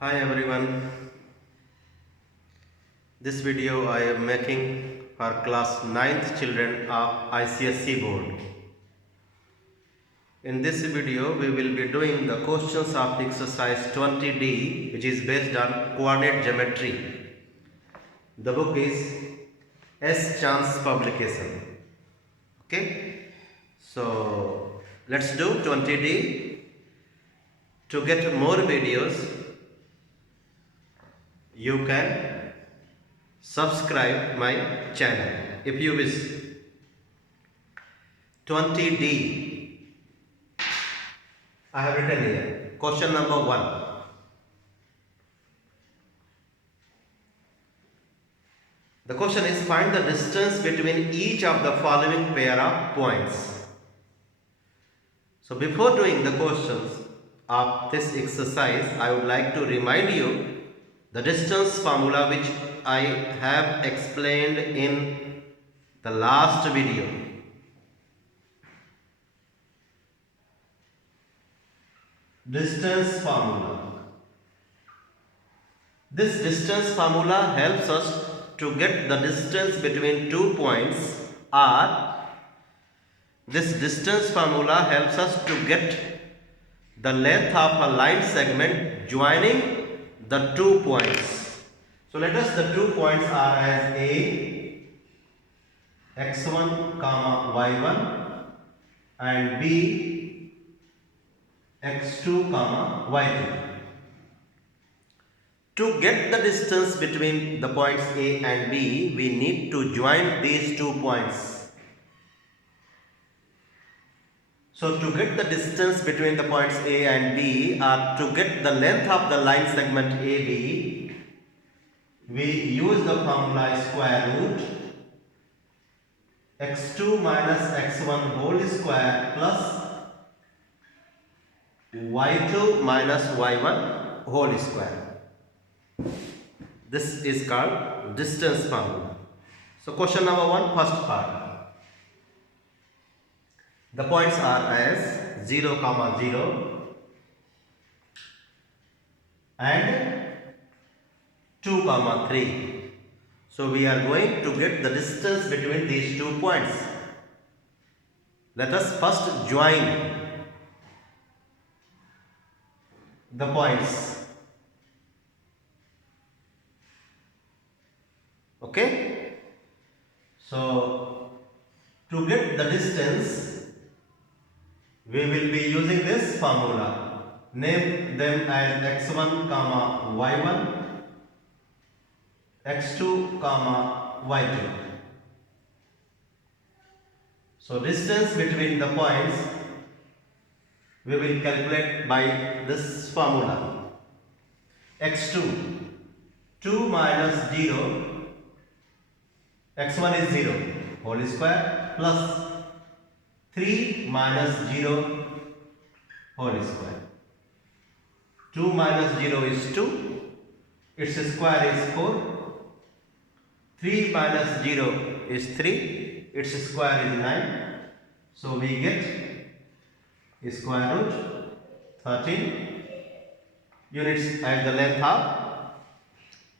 Hi everyone, this video I am making for class 9th children of ICSE board. In this video we will be doing the questions of exercise 20D, which is based on coordinate geometry. The book is S. Chance publication. Okay, so let's do 20D. To get more videos you can subscribe my channel if you wish. 20D I have written here. Question number 1. The question is, find the distance between each of the following pair of points. So before doing the questions of this exercise, I would like to remind you the distance formula which I have explained in the last video. Distance formula. This distance formula helps us to get the distance between two points, or this distance formula helps us to get the length of a line segment joining the 2 points. So let us, the 2 points are as A, x1 comma y1, and B, x2 comma y2. To get the distance between the points A and B, we need to join these 2 points. So to get the distance between the points A and B, or to get the length of the line segment AB, we use the formula square root x2 minus x1 whole square plus y2 minus y1 whole square. This is called distance formula. So question number 1, first part. The points are as 0, 0 and 2, 3. So we are going to get the distance between these 2 points. Let us first join the points. Okay? So to get the distance, we will be using this formula. Name them as x1 comma y1, x2 comma y2. So distance between the points we will calculate by this formula. x2, 2 minus 0, x1 is 0 whole square plus 3 minus 0 whole square. 2 minus 0 is 2, its square is 4. 3 minus 0 is 3, its square is 9. So we get square root 13 units as the length of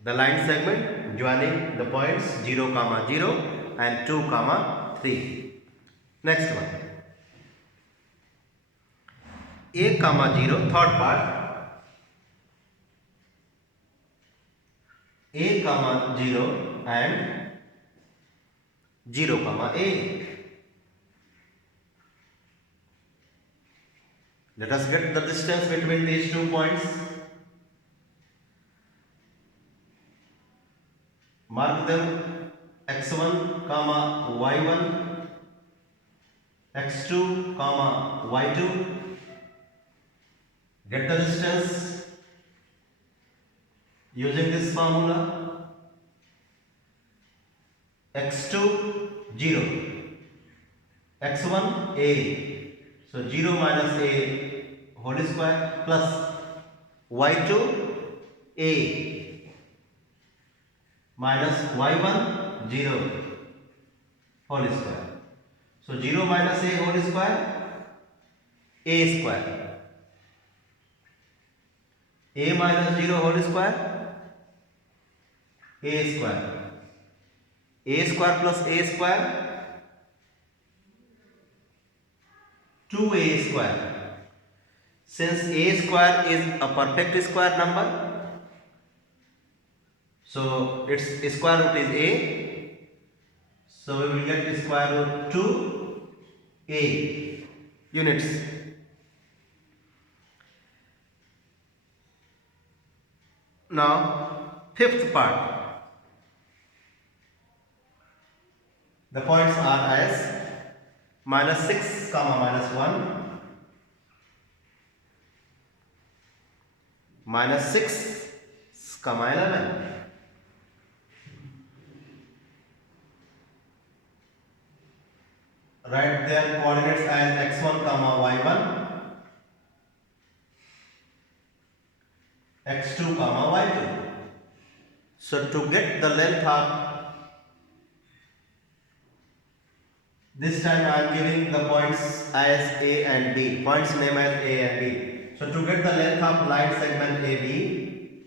the line segment joining the points 0, 0 and 2, 3. Next one. A, 0, third part. A, 0 and 0, A. Let us get the distance between these 2 points. Mark them x1 comma y1, x2 comma y2. Get the distance using this formula. x2 0, x1 a, so 0 minus a whole square plus y2 a minus y1 0 whole square. So 0 minus a whole square, a square. a minus 0 whole square, a square. A square plus a square, 2a square. Since a square is a perfect square number, so its square root is a. So we will get square root 2a units. Now, fifth part. The points are as minus 6 comma minus 1, minus 6 comma 11. Write their coordinates as x1 comma y1, x2 comma y2. So to get the length of, this time I am giving the points as A and B, points name as A and B. So to get the length of line segment AB,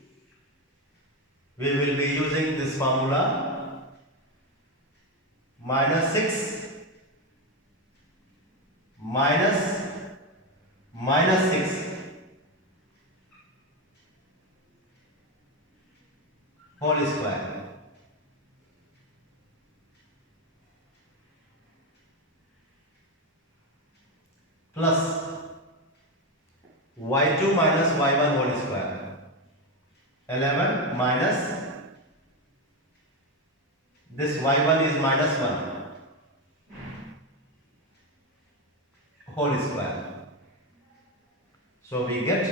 we will be using this formula, minus 6 minus 6 whole square plus y2 minus y1 whole square, 11 minus this y1 is minus 1 whole square. So we get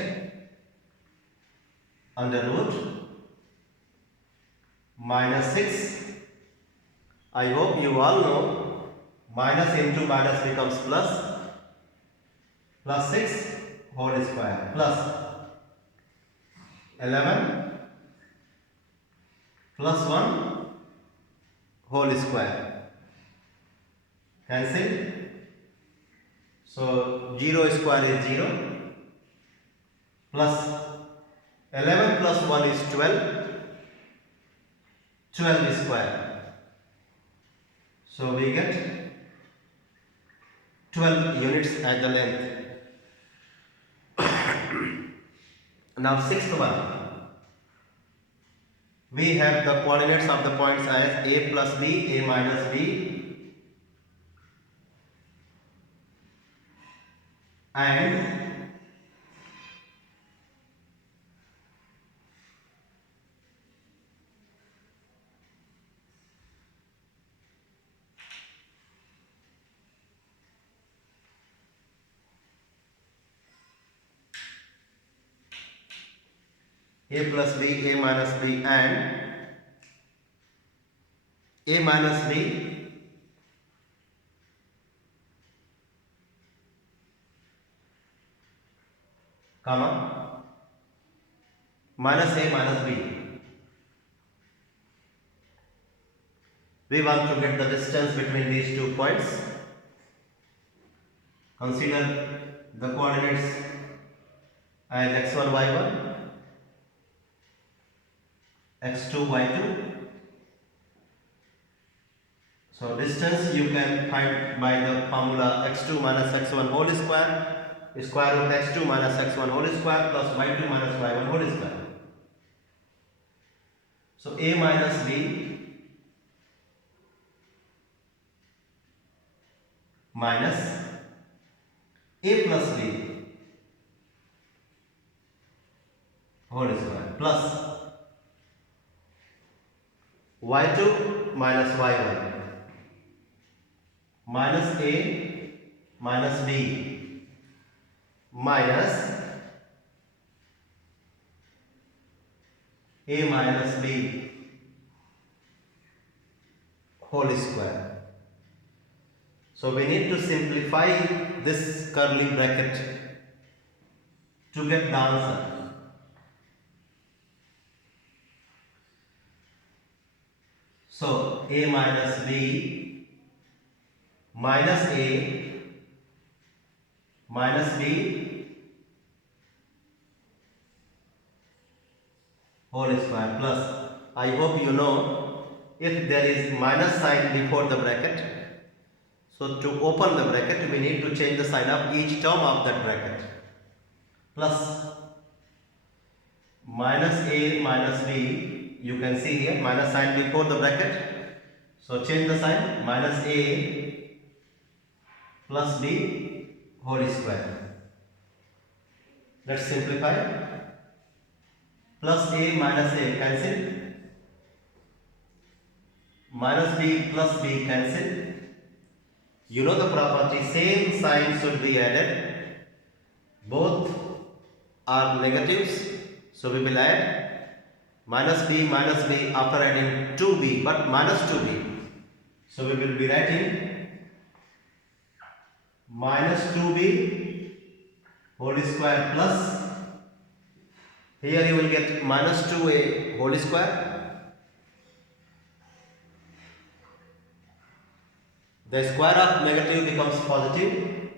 under root minus 6. I hope you all know minus into minus becomes plus, plus 6 whole square plus 11 plus 1 whole square. Cancel. So 0 square is 0 plus 11 plus 1 is 12, 12 square. So we get 12 units as the length. Now sixth one. We have the coordinates of the points as a plus b, a minus b, and a plus b, a minus b, and a minus b comma minus a minus b. We want to get the distance between these 2 points. Consider the coordinates as x1 y1, x2 y2. So distance you can find by the formula x2 minus x1 whole square, square root x2 minus x1 whole square plus y2 minus y1 whole square. So a minus b minus a plus b whole square plus y2 minus y1 minus a minus b minus a minus b whole square. So we need to simplify this curly bracket to get the answer. So a minus b minus a minus b whole square plus. I hope you know if there is minus sign before the bracket. So to open the bracket we need to change the sign of each term of that bracket. Plus minus a minus b, you can see here minus sign before the bracket. So change the sign, minus a plus b whole square. Let's simplify. Plus a minus a cancel. Minus b plus b cancel. You know the property, same sign should be added. Both are negatives, so we will add minus b after adding 2b, but minus 2b. So we will be writing minus 2b whole square plus, here you will get minus 2a whole square. The square of negative becomes positive.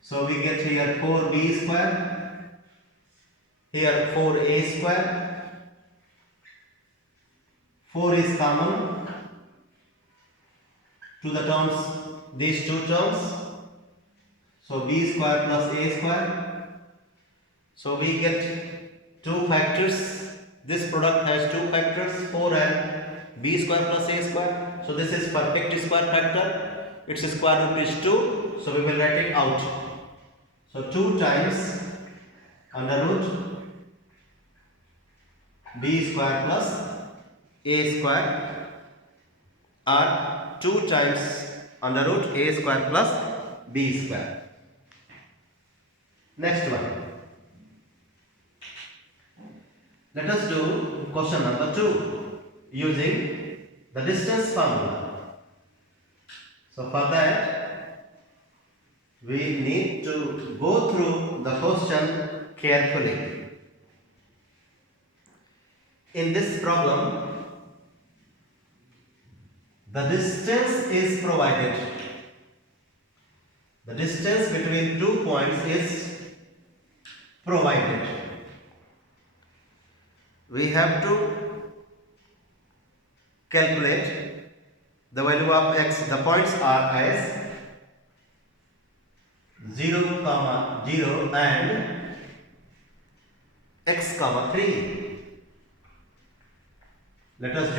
So we get here 4b square, here 4a square. 4 is common to the terms, these two terms. So b square plus a square. So we get two factors. This product has two factors, 4 and b square plus a square. So this is perfect square factor. Its square root is 2. So we will write it out. So 2 times under root b square plus a square, or 2 times under root a square plus b square. Next one. Let us do question number 2 using the distance formula. So for that we need to go through the question carefully. In this problem, the distance is provided. The distance between 2 points is provided. We have to calculate the value of x. The points are as 0, 0 and x, 3. Let us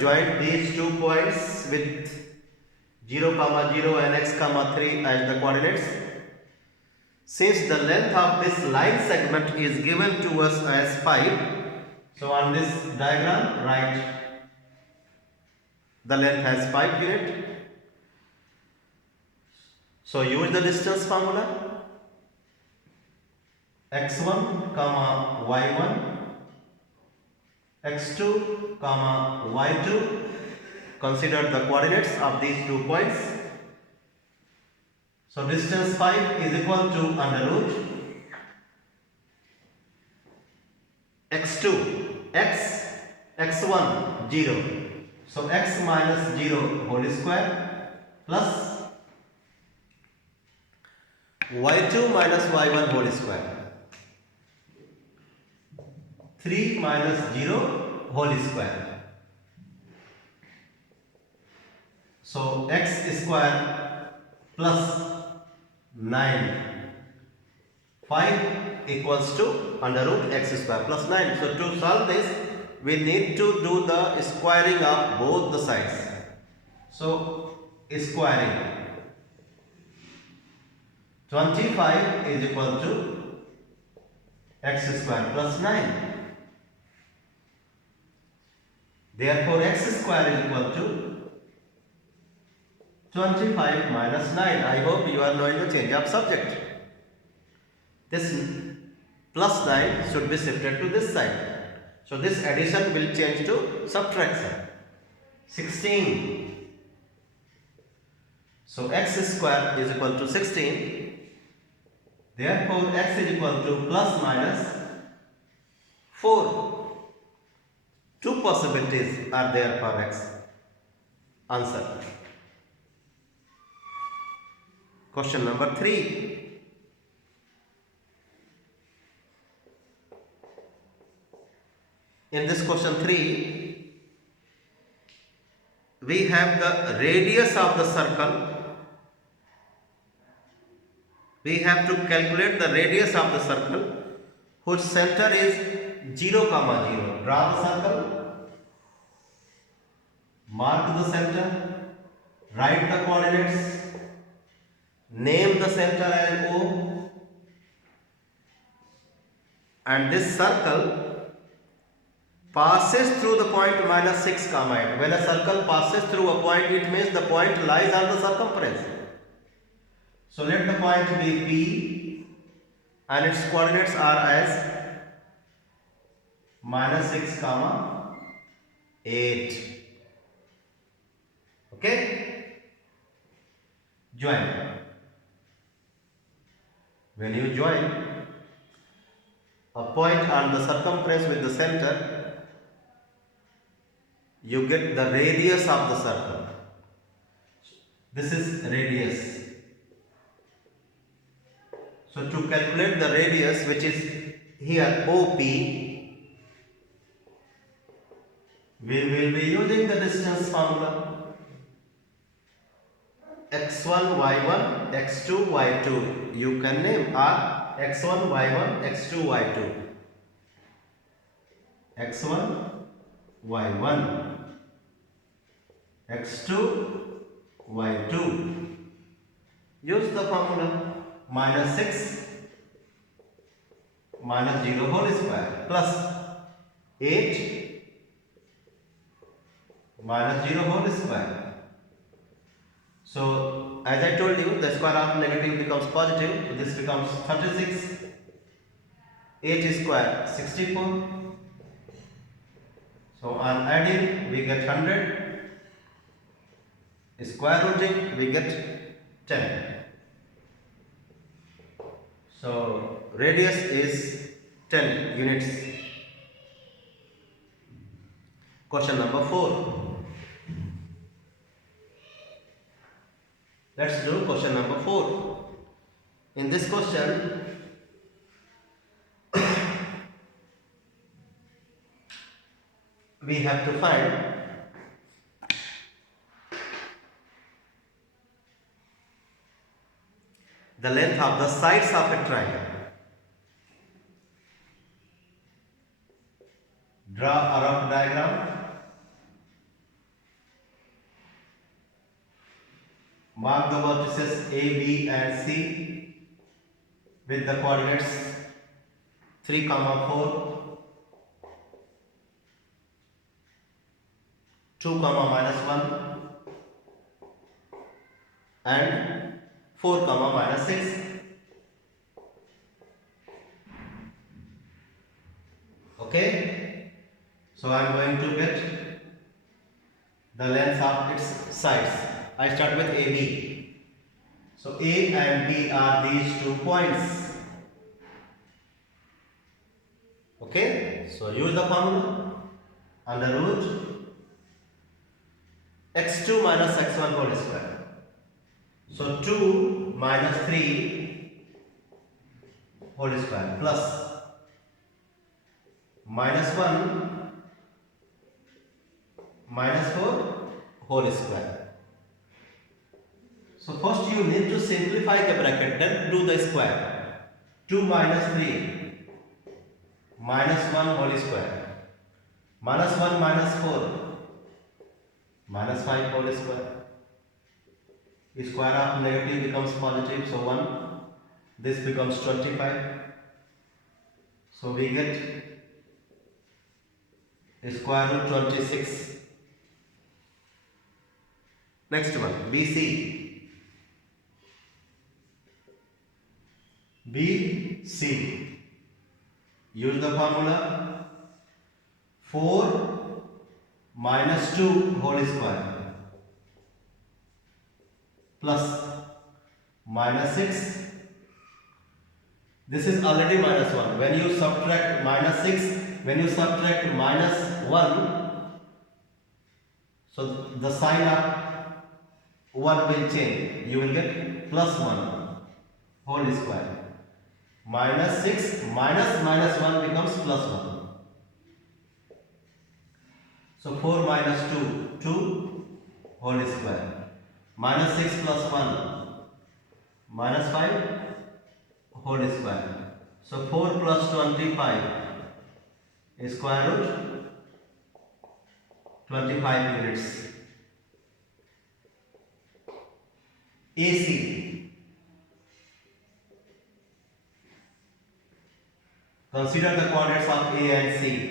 join these 2 points with 0, 0 and x, 3 as the coordinates. Since the length of this line segment is given to us as 5, so on this diagram write the length has 5 units. So use the distance formula. x1, y1, x2, y2. Consider the coordinates of these 2 points. So distance 5 is equal to under root x2, x1, 0. So x minus 0 whole square plus y2 minus y1 whole square. 3 minus 0 whole square. So x square plus 9. 5 equals to under root x square plus 9. So to solve this, we need to do the squaring of both the sides. So squaring 25 is equal to x square plus 9. Therefore x square is equal to 25 minus 9. I hope you are knowing the change of subject. This plus 9 should be shifted to this side. So this addition will change to subtraction. 16. So x square is equal to 16. Therefore x is equal to plus minus 4. 2 possibilities are there for x. Answer. Question number 3. in this question 3, we have the radius of the circle. We have to calculate the radius of the circle whose center is 0, 0. Draw the circle, mark the center, write the coordinates, name the center as O, and this circle passes through the point minus 6, 8. When a circle passes through a point, it means the point lies on the circumference. So let the point be P and its coordinates are as minus 6, 8. Okay? Join. When you join a point on the circumference with the center, you get the radius of the circle. This is radius. So to calculate the radius, which is here OP, we will be using the distance formula. x1, y1, x2, y2. You can name R x1, y1, x2, y2. x1, y1, x2, y2. Use the formula minus 6 minus 0 whole square plus 8 minus 0 whole square. So as I told you, the square of negative becomes positive. So this becomes 36. 8 square 64. So on adding we get 100. Square rooting we get 10. So radius is 10 units. Question number 4. Let's do question number 4. In this question, we have to find the length of the sides of a triangle. Draw a rough diagram. Mark the vertices A, B and C with the coordinates 3, 4, 2, minus 1 and 4, minus 6. Okay, so I am going to get the length of its sides. I start with AB. So A and B are these 2 points. Okay, so use the formula under root x2 minus x1 whole square. So 2 minus 3 whole square plus minus 1 minus 4 whole square. So first you need to simplify the bracket, then do the square. 2 minus 3 minus 1 whole square minus 1 minus 4 minus 5 whole square. The square of negative becomes positive, so 1. This becomes 25. So we get square root 26. Next one, BC. BC. Use the formula 4 minus 2 whole square plus minus 6. This is already minus 1. When you subtract minus 6, when you subtract minus 1, so the sign of 1 will change. You will get plus 1 whole square. Minus 6 minus minus 1 becomes plus 1. So 4 minus 2, 2 whole square. Minus 6 plus 1, minus 5 whole square. So 4 plus 25 is square root 25 units. AC. Consider the coordinates of A and C.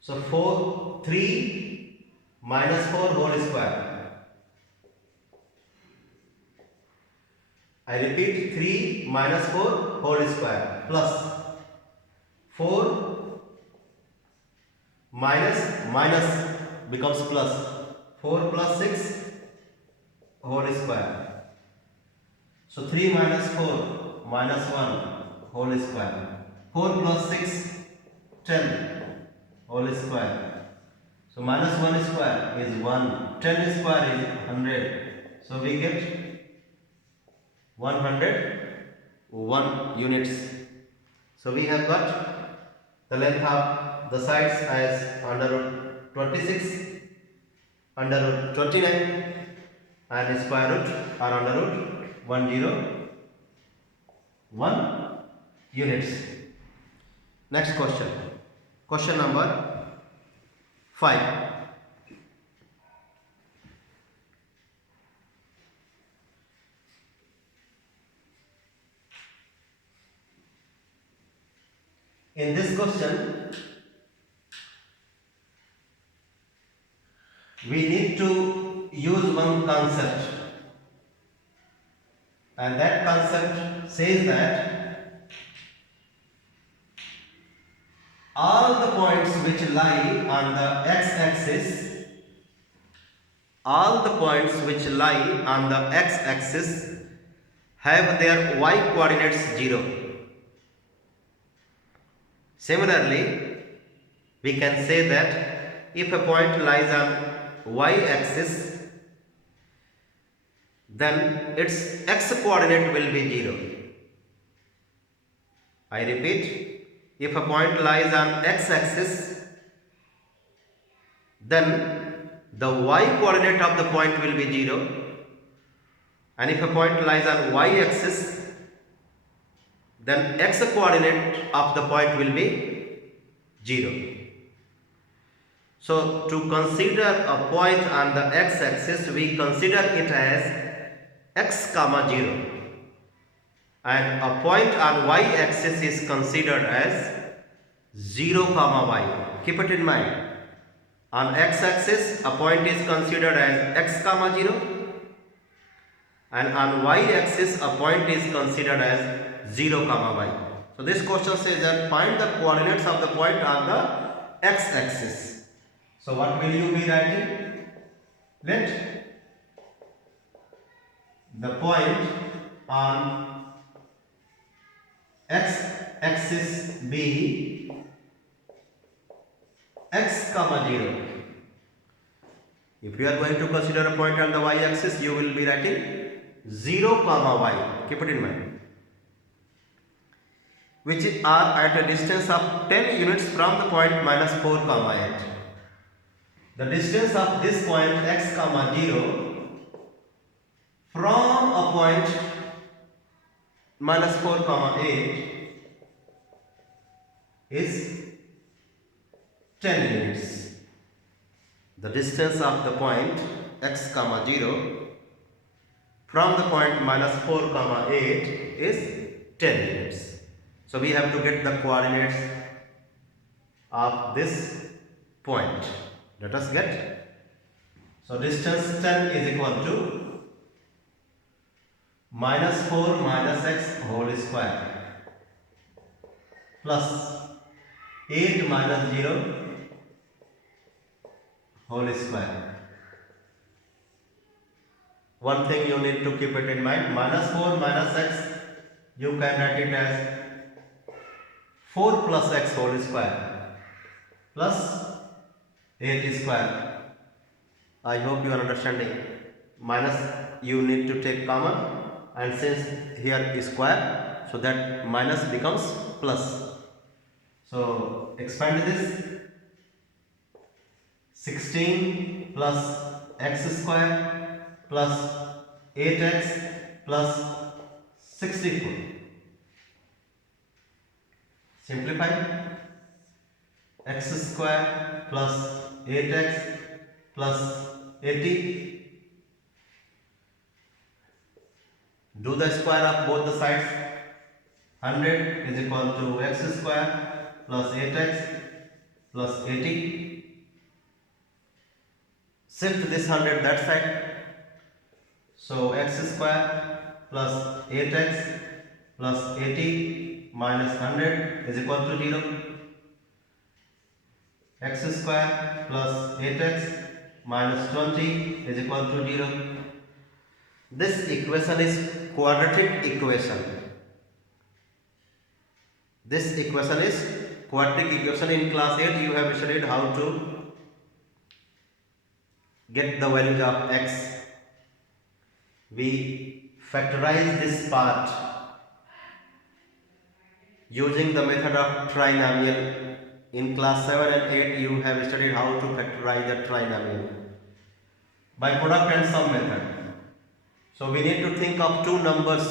So 3 minus 4 whole square. I repeat, 3 minus 4 whole square plus 4 minus becomes plus. 4 plus 6 whole square. So 3 minus 4 minus 1 whole square. 4 plus 6 10 whole square. So minus 1 square is 1. 10 square is 100. So we get 101 units. So we have got the length of the sides as under root 26, under root 29 and square root or under root 101 units. Next question. Question number 5. In this question, we need to use one concept, and that concept says that all the points which lie on the x-axis, have their y coordinates 0. Similarly, we can say that if a point lies on y-axis, then its x coordinate will be 0. I repeat, if a point lies on x-axis, then the y coordinate of the point will be 0, and if a point lies on y-axis, then x coordinate of the point will be 0. So to consider a point on the x-axis, we consider it as x comma 0, and a point on y-axis is considered as 0 comma y. Keep it in mind. On x-axis, a point is considered as x comma 0, and on y-axis, a point is considered as 0 comma y. So this question says that find the coordinates of the point on the x-axis. So what will you be writing? Let the point on x-axis be x comma 0. If you are going to consider a point on the y-axis, you will be writing 0 comma y. Keep it in mind. Which are at a distance of 10 units from the point minus 4 comma 8. The distance of this point x comma 0 from a point minus 4 comma 8 is 10 units. The distance of the point x comma 0 from the point minus 4 comma 8 is 10 units. So we have to get the coordinates of this point. Let us get. So distance 10 is equal to minus 4 minus x whole square plus 8 minus 0 whole square. One thing you need to keep it in mind, minus 4 minus x, you can write it as 4 plus x whole square plus 8 square. I hope you are understanding. Minus you need to take common, and since here is square, so that minus becomes plus. So expand this. 16 plus x square plus 8x plus 64. Simplify. X square plus 8x plus 80. Do the square of both the sides. 100 is equal to x square plus 8x plus 80. Shift this 100 that side. So x square plus 8x plus 80 minus 100 is equal to 0. X square plus 8x minus 20 is equal to 0. This equation is quadratic equation. This equation is quadratic equation. In class 8 you have studied how to get the values of x. We factorize this part using the method of trinomial. In class 7 and 8 you have studied how to factorize the trinomial by product and sum method. So we need to think of two numbers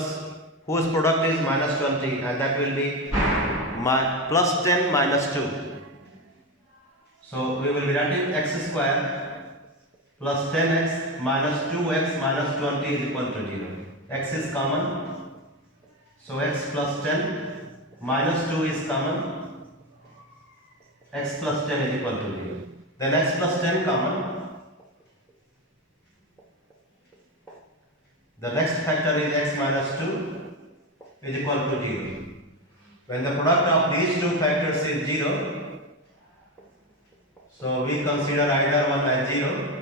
whose product is minus 20, and that will be plus 10 minus 2. So we will be writing x square plus 10x minus 2x minus 20 is equal to 0. X is common, so x plus 10 minus 2 is common. X plus 10 is equal to 0. Then x plus 10 common. The next factor is x minus 2 is equal to 0. When the product of these two factors is 0, so we consider either one as 0.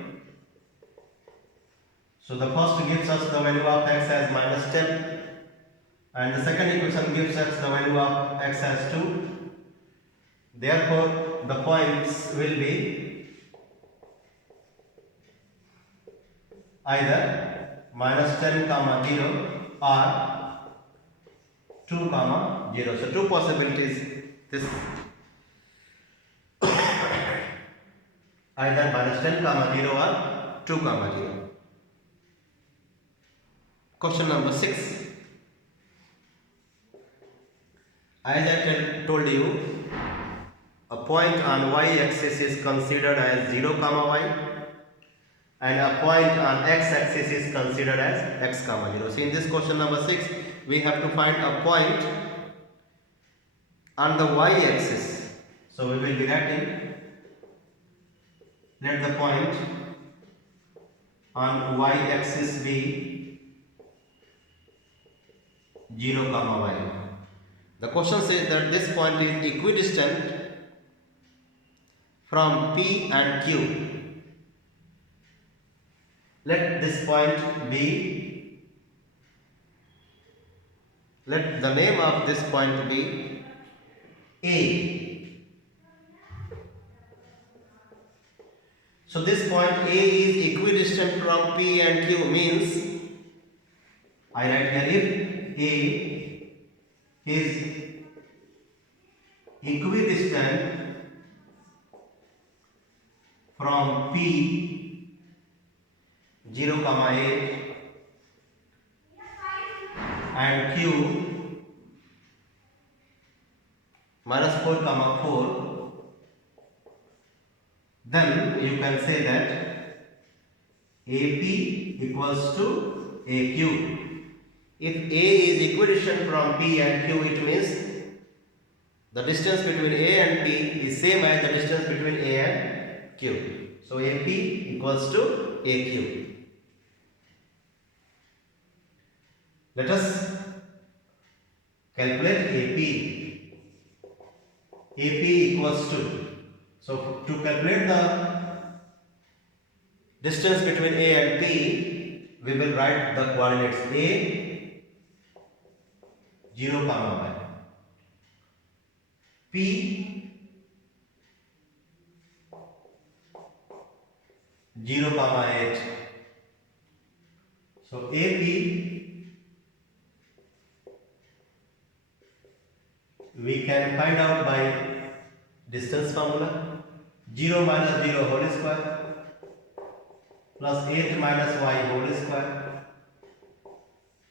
So the first gives us the value of x as minus 10, and the second equation gives us the value of x as 2. Therefore, the points will be either minus 10 comma 0 or 2 comma 0. So two possibilities. This either minus 10 comma 0 or 2 comma 0. Question number 6. As I told you, a point on y-axis is considered as 0 comma y, and a point on x-axis is considered as x comma 0. So in this question number 6, we have to find a point on the y-axis. So we will be writing, let the point on y-axis be 0 comma y. The question says that this point is equidistant from P and Q. Let this point be, let the name of this point be A. So this point A is equidistant from P and Q, means I write here if A is equidistant from P 0 comma 8 and Q minus 4 comma 4, then you can say that AP equals to AQ. If A is equidistant from P and Q, it means the distance between A and P is same as the distance between A and Q. So AP equals to AQ. Let us calculate AP. AP equals to, so to calculate the distance between A and P, we will write the coordinates A 0 comma y, P 0 comma 8. So AP we can find out by distance formula. 0 minus 0 whole square plus 8 minus y whole square.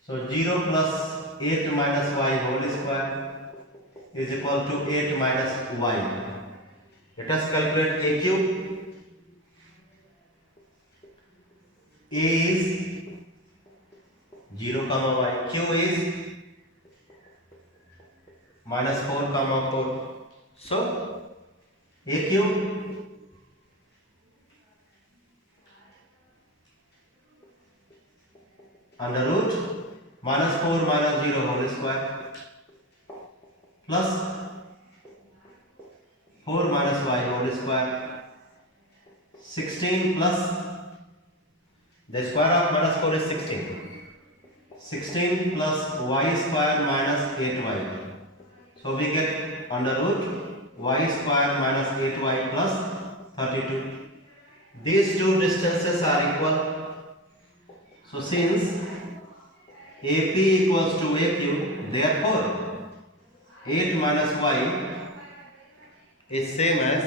So 0 plus 8 minus y whole square is equal to 8 minus y. Let us calculate a cube. A is 0 comma y. Q is minus 4 comma 4. So a cube under root minus 4 minus 0 whole square plus 4 minus y whole square. 16 plus the square of minus 4 is 16. 16 plus y square minus 8y. So we get under root y square minus 8y plus 32. These two distances are equal. So since AP equals to AQ, therefore 8 minus y is same as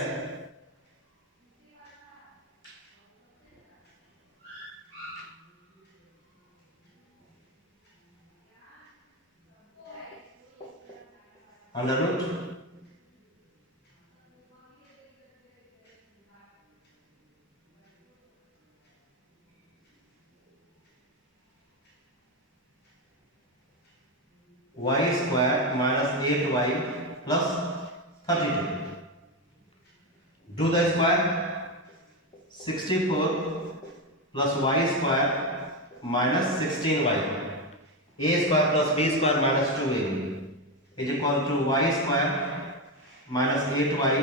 under root y square minus 8y plus 32. Do the square. 64 plus y square minus 16y. A square plus b square minus 2a is equal to y square minus 8y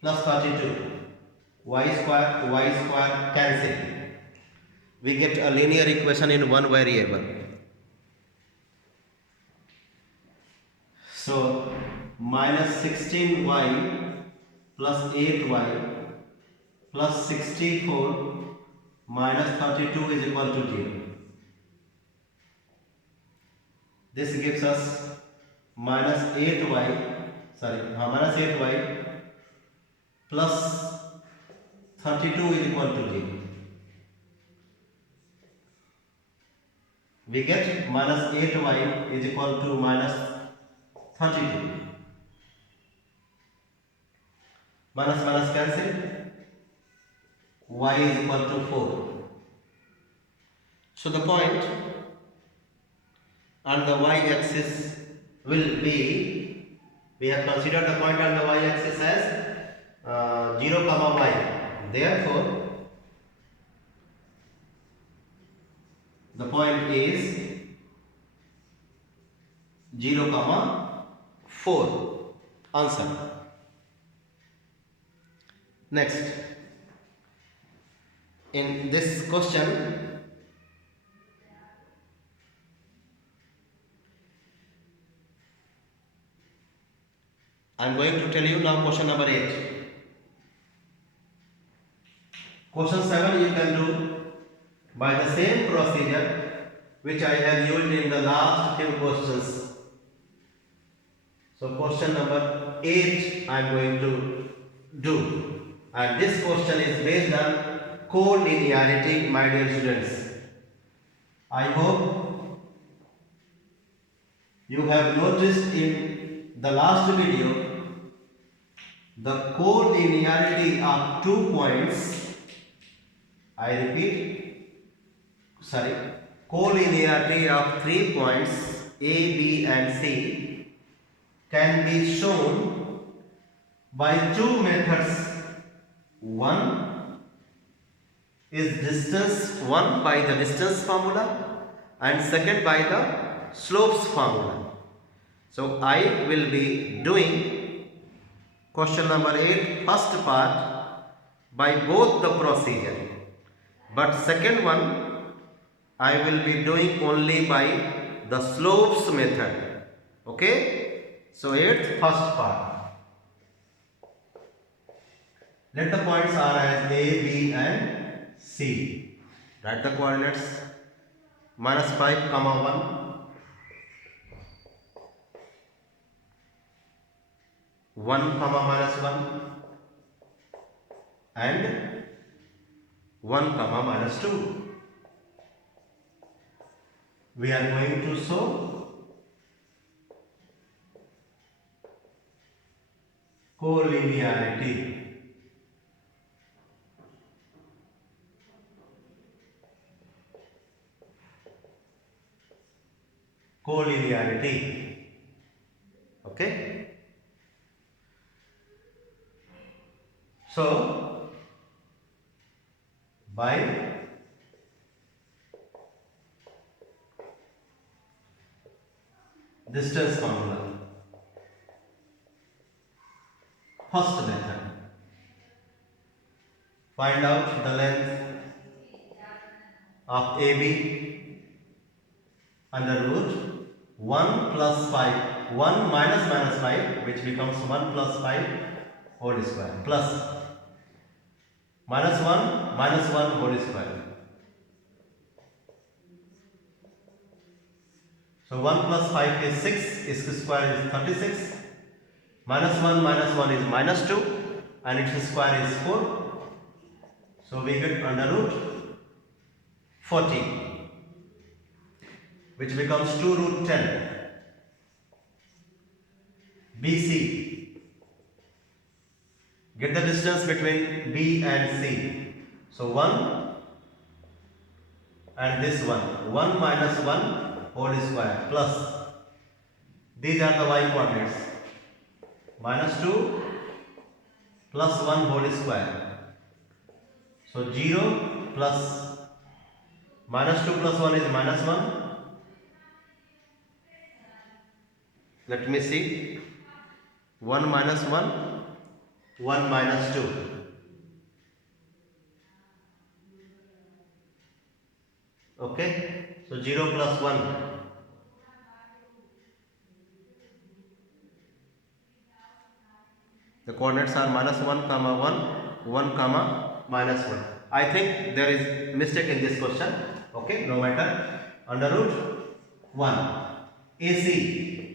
plus 32. Y square cancel. We get a linear equation in one variable. So minus 16y plus 8y plus 64 minus 32 is equal to 0. This gives us minus 8y plus 32 is equal to 0. We get minus 8y is equal to minus 32. Minus minus cancel. Y is equal to 4. So the point on the y-axis will be, we have considered the point on the y-axis as 0 comma y. Therefore the point is 0 comma 4. Answer. Next, in this question I am going to tell you now question number 8. Question 7 you can do by the same procedure which I have used in the last few questions. So question number 8 I am going to do, and this question is based on collinearity, my dear students. I hope you have noticed in the last video the collinearity of 2 points. I repeat, collinearity of 3 points A, B and C can be shown by 2 methods. One is one by the distance formula and second by the slopes formula. So I will be doing question number 8 first part by both the procedure, but second one I will be doing only by the slopes method. Okay, so 8th first part. Let the points are as A, B and C. Write the coordinates. minus 5 comma 1, 1 comma minus 1, and 1 comma minus 2. We are going to show collinearity. Collinearity. Okay. So by distance formula, first method, find out the length of AB under root 1 plus 5, 1 minus 5, which becomes 1 plus 5 whole square, plus minus 1 whole square. So 1 plus 5 is 6, x square is 36, minus 1 is minus 2, and its square is 4. So we get under root 40, which becomes 2 root 10. BC. Get the distance between B and C. So 1 and this 1. 1 minus 1 whole square plus. These are the y coordinates. Minus 2 plus 1 whole square. So 0 plus minus 2 plus 1 is minus 1. Let me see. 1 minus 1, 1 minus 2. Okay. So 0 plus 1. The coordinates are minus 1 comma 1, 1 comma minus 1. I think there is mistake in this question. Okay, no matter. Under root 1. AC.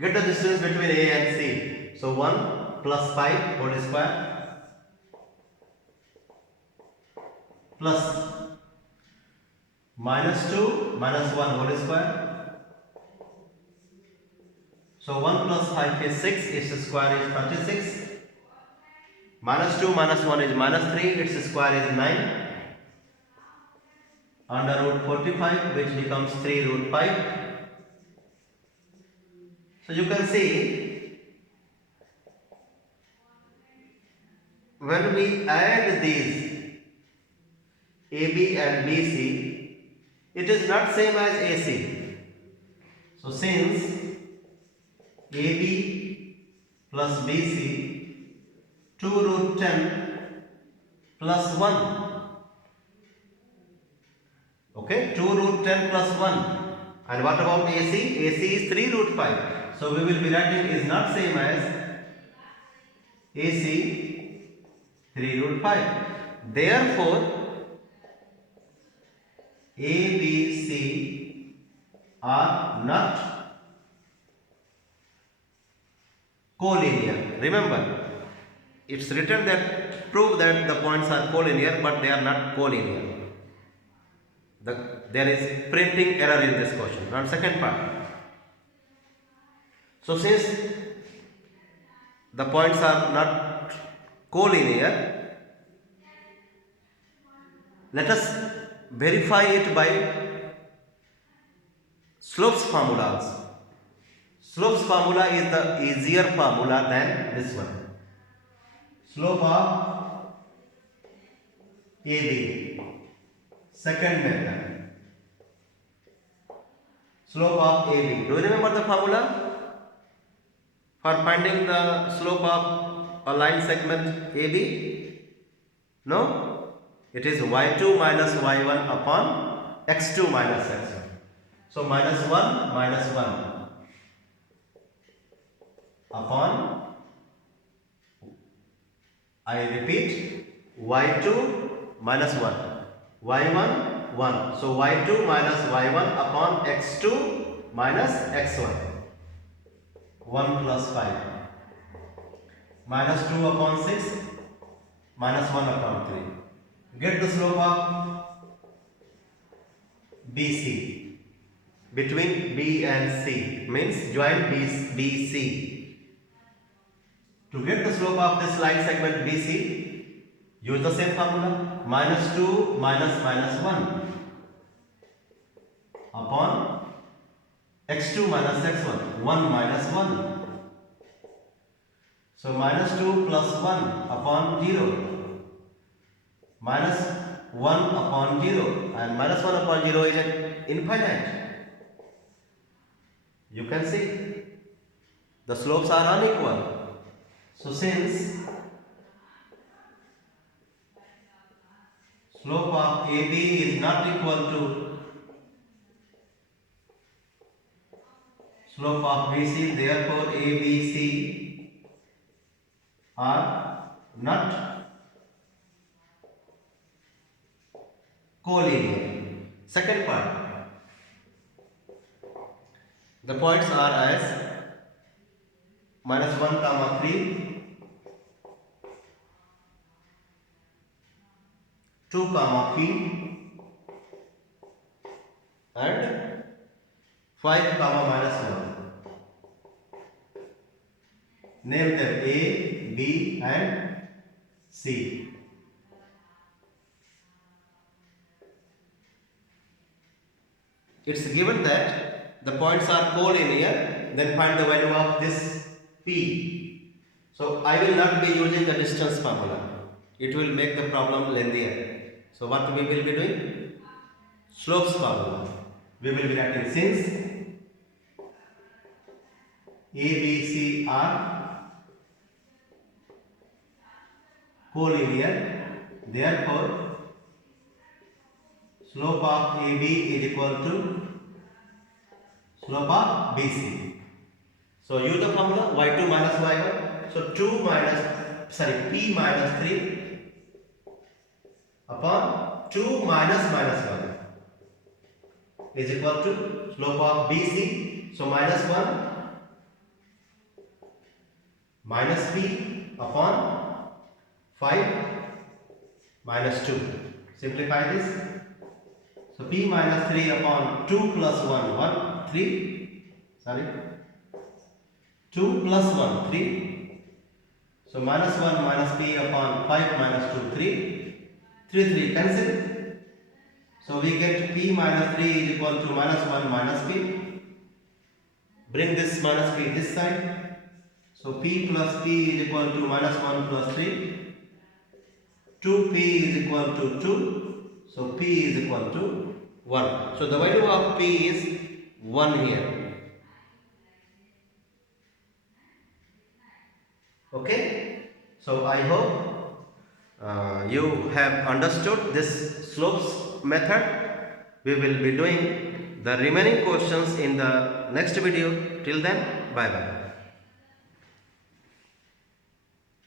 Get the distance between A and C. So 1 plus 5 whole square plus minus 2 minus 1 whole square. So 1 plus 5 is 6, its square is 36. Minus 2 minus 1 is minus 3, its square is 9. Under root 45, which becomes 3 root 5. So you can see, when we add these AB and BC, it is not same as AC. So since AB plus BC, 2 root 10 plus 1. Okay, 2 root 10 plus 1. And what about AC? AC is 3 root 5. So we will be writing is not same as AC 3 root 5. Therefore, ABC are not collinear. Remember, it's written that prove that the points are collinear, but they are not collinear. There is printing error in this question. Now, second part. So since the points are not collinear, let us verify it by slopes formulas. Slopes formula is the easier formula than this one. Slope of AB. Second method. Slope of AB. Do you remember the formula? For finding the slope of a line segment AB? No? It is y2 minus y1 upon x2 minus x1. So minus 1 upon, I repeat, y2 minus 1. y1 1. So y2 minus y1 upon x2 minus x1. 1 plus 5. minus 2 upon 6 minus 1 upon 3. Get the slope of BC between B and C, means join BC. To get the slope of this line segment BC, use the same formula, minus 2 minus 1 upon x2 minus x1, 1 minus 1. So minus 2 plus 1 upon 0, minus 1 upon 0, and minus 1 upon 0 is an infinite. You can see the slopes are unequal. So since slope of AB is not equal to slope of BC, therefore ABC are not collinear. Second part, the points are as minus 1 comma 3, 2 comma P, and 5 comma minus 1. Name them A, B and C. It's given that the points are collinear, then find the value of this P. So I will not be using the distance formula. It will make the problem lengthier. So what we will be doing? Slopes formula. We will be writing since A, B, C are collinear, therefore slope of AB is equal to slope of BC. So use the formula y2 minus y1. So P minus 3 upon 2 minus 1 is equal to slope of BC. So minus 1 minus P upon 5 minus 2. Simplify this. So P minus 3 upon 2 plus 1, 3. 2 plus 1, 3. So minus 1 minus P upon 5 minus 2, 3. 3 cancel. So we get P minus 3 is equal to minus 1 minus P. Bring this minus P this side. So P plus P is equal to minus 1 plus 3. 2P is equal to 2. So P is equal to 1. So the value of P is 1 here. Okay. So I hope you have understood this slopes method. We will be doing the remaining questions in the next video. Till then, bye bye.